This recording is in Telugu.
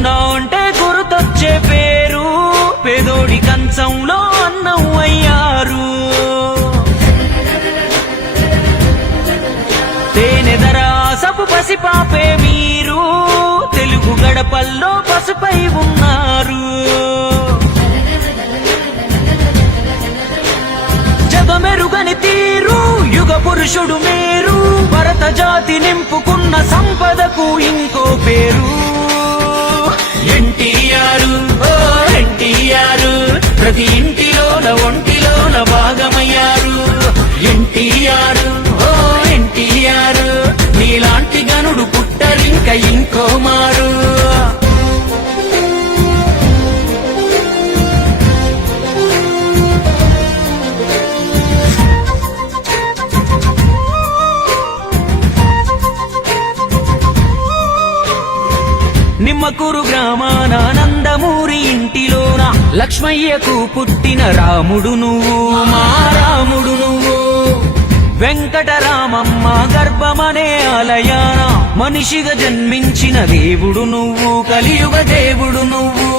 అన్నా అంటే గుర్తొచ్చే పేరు పేదోడి కంచంలో అన్నం అయ్యారు. తేనెదరాసపు పసిపాపే మీరు తెలుగు గడపల్లో పసుపై ఉన్నారు. జగమెరుగని తీరు యుగ పురుషుడు మీరు భరత జాతి నింపుకున్న సంపదకు ఇంకో పేరు ఎన్టీఆర్. ఓ ఎన్టీఆర్ ప్రతి ఇంటిలోన ఒంటిలోన భాగమయ్యారు. ఎన్టీఆర్ ఓ ఎన్టీఆర్ నీలాంటి గనుడు పుట్టరింక ఇంకో మారు. నిమ్మకూరు గ్రామాన నందమూరి ఇంటిలోన లక్ష్మయ్యకు పుట్టిన రాముడు నువ్వు, మా రాముడు నువ్వు. వెంకటరామమ్మ గర్భమనే ఆలయాన మనిషిగా జన్మించిన దేవుడు నువ్వు, కలియుగ దేవుడు నువ్వు.